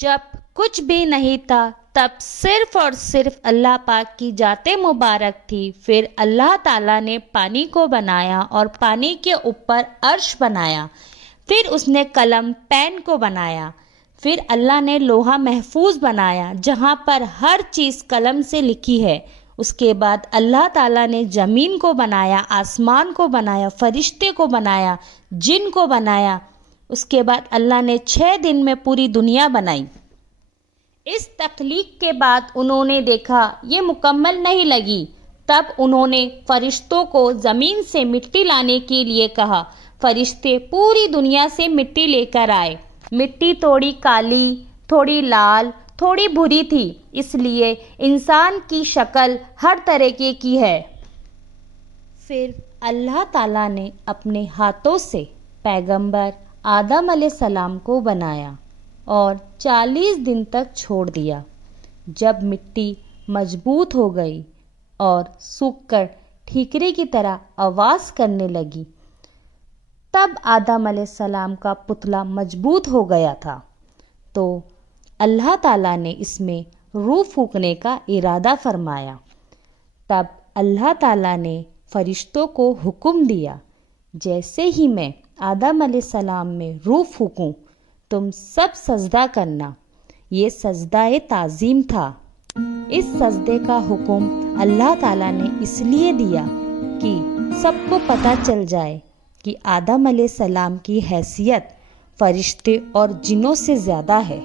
جب کچھ بھی نہیں تھا تب صرف اور صرف اللہ پاک کی ذات مبارک تھی۔ پھر اللہ تعالیٰ نے پانی کو بنایا اور پانی کے اوپر عرش بنایا۔ پھر اس نے قلم پین کو بنایا۔ پھر اللہ نے لوہا محفوظ بنایا جہاں پر ہر چیز قلم سے لکھی ہے۔ اس کے بعد اللہ تعالیٰ نے زمین کو بنایا، آسمان کو بنایا، فرشتے کو بنایا، جن کو بنایا۔ اس کے بعد اللہ نے 6 دن میں پوری دنیا بنائی۔ اس تخلیق کے بعد انہوں نے دیکھا یہ مکمل نہیں لگی، تب انہوں نے فرشتوں کو زمین سے مٹی لانے کے لیے کہا۔ فرشتے پوری دنیا سے مٹی لے کر آئے۔ مٹی تھوڑی کالی، تھوڑی لال، تھوڑی بھوری تھی، اس لیے انسان کی شکل ہر طریقے کی ہے۔ پھر اللہ تعالیٰ نے اپنے ہاتھوں سے پیغمبر آدم علیہ السلام کو بنایا اور 40 دن تک چھوڑ دیا۔ جب مٹی مضبوط ہو گئی اور سوکھ کر ٹھیکرے کی طرح آواز کرنے لگی، تب آدم علیہ السلام کا پتلا مضبوط ہو گیا تھا، تو اللہ تعالیٰ نے اس میں روح پھونکنے کا ارادہ فرمایا۔ تب اللہ تعالیٰ نے فرشتوں کو حکم دیا، جیسے ہی میں آدم علیہ السلام میں روح پھونکوں تم سب سجدہ کرنا۔ یہ سجدہ تعظیم تھا۔ اس سجدے کا حکم اللہ تعالیٰ نے اس لیے دیا کہ سب کو پتہ چل جائے کہ آدم علیہ السلام کی حیثیت فرشتے اور جنوں سے زیادہ ہے۔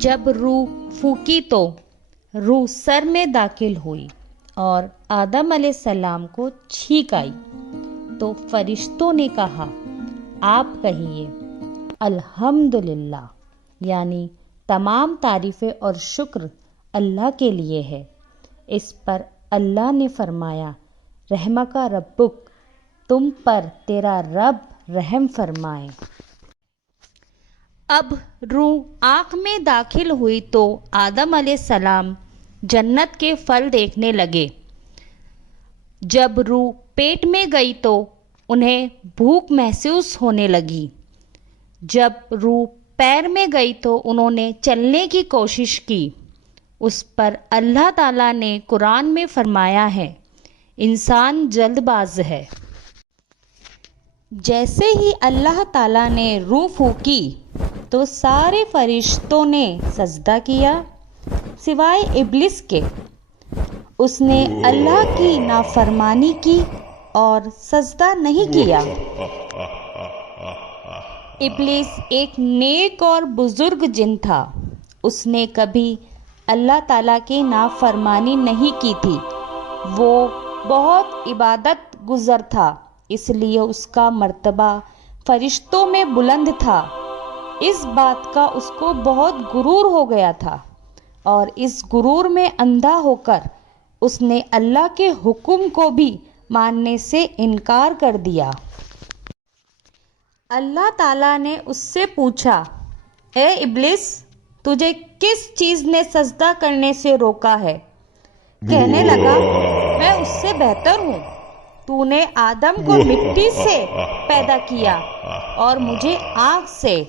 جب روح پھونکی تو روح سر میں داخل ہوئی اور آدم علیہ السلام کو چھینک آئی، تو فرشتوں نے کہا، آپ کہیے الحمدللہ، یعنی تمام تعریفیں اور شکر اللہ کے لیے ہے۔ اس پر اللہ نے فرمایا، رحمک ربک، تم پر تیرا رب رحم فرمائے۔ اب روح آنکھ میں داخل ہوئی تو آدم علیہ السلام جنت کے پھل دیکھنے لگے۔ جب روح پیٹ میں گئی تو انہیں بھوک محسوس ہونے لگی۔ جب روح پیر میں گئی تو انہوں نے چلنے کی کوشش کی۔ اس پر اللہ تعالیٰ نے قرآن میں فرمایا ہے، انسان جلد باز ہے۔ جیسے ہی اللہ تعالیٰ نے روح پھونکی تو سارے فرشتوں نے سجدہ کیا سوائے ابلیس کے۔ اس نے اللہ کی نافرمانی کی اور سجدہ نہیں کیا۔ ابلیس ایک نیک اور بزرگ جن تھا۔ اس نے کبھی اللہ تعالیٰ کی نافرمانی نہیں کی تھی۔ وہ بہت عبادت گزار تھا، اس لیے اس کا مرتبہ فرشتوں میں بلند تھا۔ اس بات کا اس کو بہت غرور ہو گیا تھا، اور اس غرور میں اندھا ہو کر اس نے اللہ کے حکم کو بھی ماننے سے انکار کر دیا۔ اللہ تعالیٰ نے اس سے پوچھا، اے ابلیس، تجھے کس چیز نے سجدہ کرنے سے روکا ہے؟ کہنے لگا، میں اس سے بہتر ہوں۔ تو نے آدم کو مٹی سے پیدا کیا اور مجھے آگ سے۔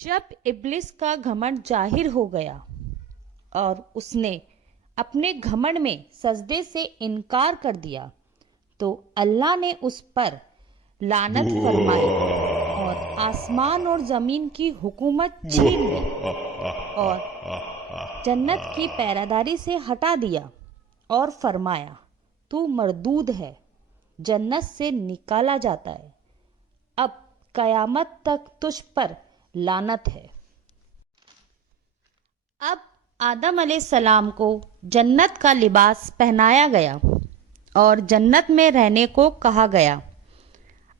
جب ابلیس کا گھمنڈ ظاہر ہو گیا اور اس نے اپنے گھمنڈ میں سجدے سے انکار کر دیا، تو اللہ نے اس پر لعنت فرمائی اور آسمان اور زمین کی حکومت چھین لی اور جنت کی پہرےداری سے ہٹا دیا اور فرمایا، تو مردود ہے، جنت سے نکالا جاتا ہے، اب قیامت تک تجھ پر لعنت ہے۔ اب آدم علیہ السلام کو جنت کا لباس پہنایا گیا اور جنت میں رہنے کو کہا گیا۔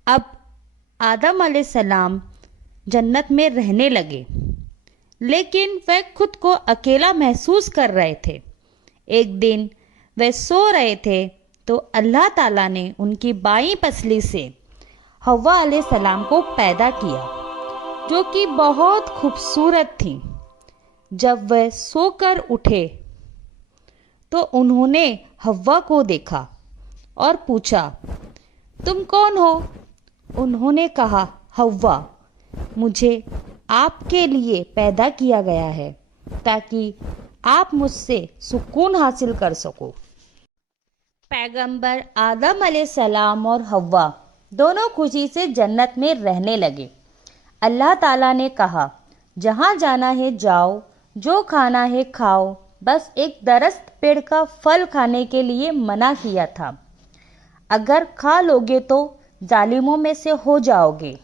اب آدم علیہ السلام جنت میں رہنے لگے، لیکن وہ خود کو اکیلا محسوس کر رہے تھے۔ ایک دن وہ سو رہے تھے تو اللہ تعالیٰ نے ان کی بائیں پسلی سے حوا علیہ السلام کو پیدا کیا، جو کہ بہت خوبصورت تھی۔ جب وہ سو کر اٹھے تو انہوں نے حوا کو دیکھا اور پوچھا، تم کون ہو؟ انہوں نے کہا، حوا، مجھے آپ کے لیے پیدا کیا گیا ہے تاکہ آپ مجھ سے سکون حاصل کر سکو۔ پیغمبر آدم علیہ السلام اور حوا دونوں خوشی سے جنت میں رہنے لگے۔ اللہ تعالیٰ نے کہا، جہاں جانا ہے جاؤ، جو کھانا ہے کھاؤ، بس ایک درخت پیڑ کا پھل کھانے کے لیے منع کیا تھا، اگر کھا لوگے تو ظالموں میں سے ہو جاؤ گے۔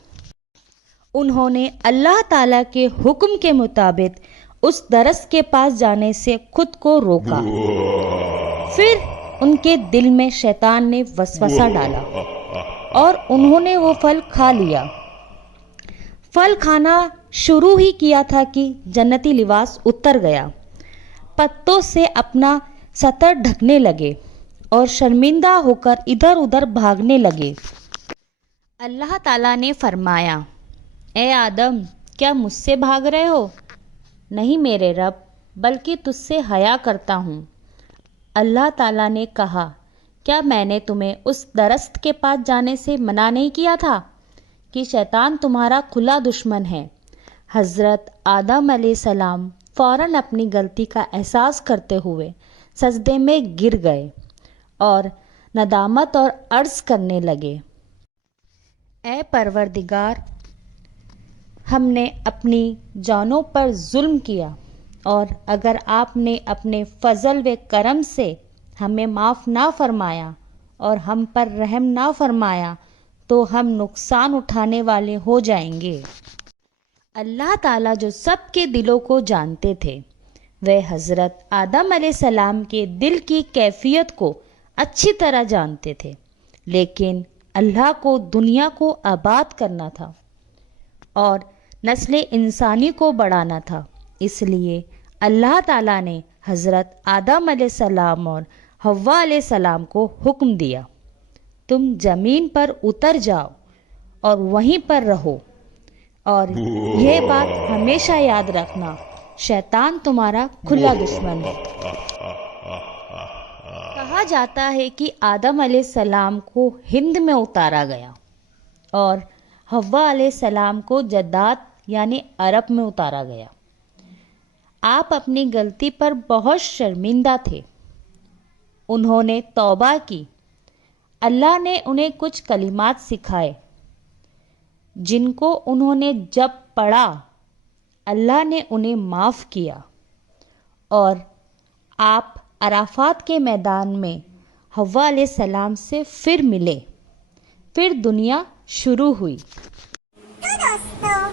انہوں نے اللہ تعالیٰ کے حکم کے مطابق اس درخت کے پاس جانے سے خود کو روکا۔ پھر ان کے دل میں شیطان نے وسوسہ ڈالا اور انہوں نے وہ پھل کھا لیا۔ پھل کھانا شروع ہی کیا تھا کہ جنتی لباس اتر گیا، پتوں سے اپنا سطر ڈھکنے لگے اور شرمندہ ہو کر ادھر ادھر بھاگنے لگے۔ اللہ تعالیٰ نے فرمایا، اے آدم، کیا مجھ سے بھاگ رہے ہو؟ نہیں میرے رب، بلکہ تجھ سے حیا کرتا ہوں۔ اللہ تعالیٰ نے کہا، کیا میں نے تمہیں اس درخت کے پاس جانے سے منع نہیں کیا تھا کہ شیطان تمہارا کھلا دشمن ہے؟ حضرت آدم علیہ السلام فوراً اپنی غلطی کا احساس کرتے ہوئے سجدے میں گر گئے اور ندامت اور عرض کرنے لگے، اے پروردگار، ہم نے اپنی جانوں پر ظلم کیا، اور اگر آپ نے اپنے فضل و کرم سے ہمیں معاف نہ فرمایا اور ہم پر رحم نہ فرمایا تو ہم نقصان اٹھانے والے ہو جائیں گے۔ اللہ تعالیٰ جو سب کے دلوں کو جانتے تھے، وہ حضرت آدم علیہ السلام کے دل کی کیفیت کو اچھی طرح جانتے تھے، لیکن اللہ کو دنیا کو آباد کرنا تھا اور نسل انسانی کو بڑھانا تھا، اس لیے اللہ تعالیٰ نے حضرت آدم علیہ السلام اور حوا علیہ السلام کو حکم دیا، تم زمین پر اتر جاؤ اور وہیں پر رہو، اور یہ بات ہمیشہ یاد رکھنا، شیطان تمہارا کھلا دشمن ہے۔ کہا جاتا ہے کہ آدم علیہ السلام کو ہند میں اتارا گیا اور حوا علیہ السلام کو جدات یعنی عرب میں اتارا گیا۔ آپ اپنی غلطی پر بہت شرمندہ تھے۔ انہوں نے توبہ کی۔ اللہ نے انہیں کچھ کلمات سکھائے جن کو انہوں نے جب پڑھا، اللہ نے انہیں معاف کیا، اور آپ عرفات کے میدان میں حوا علیہ السلام سے پھر ملے۔ پھر دنیا شروع ہوئی۔ تو دوستو،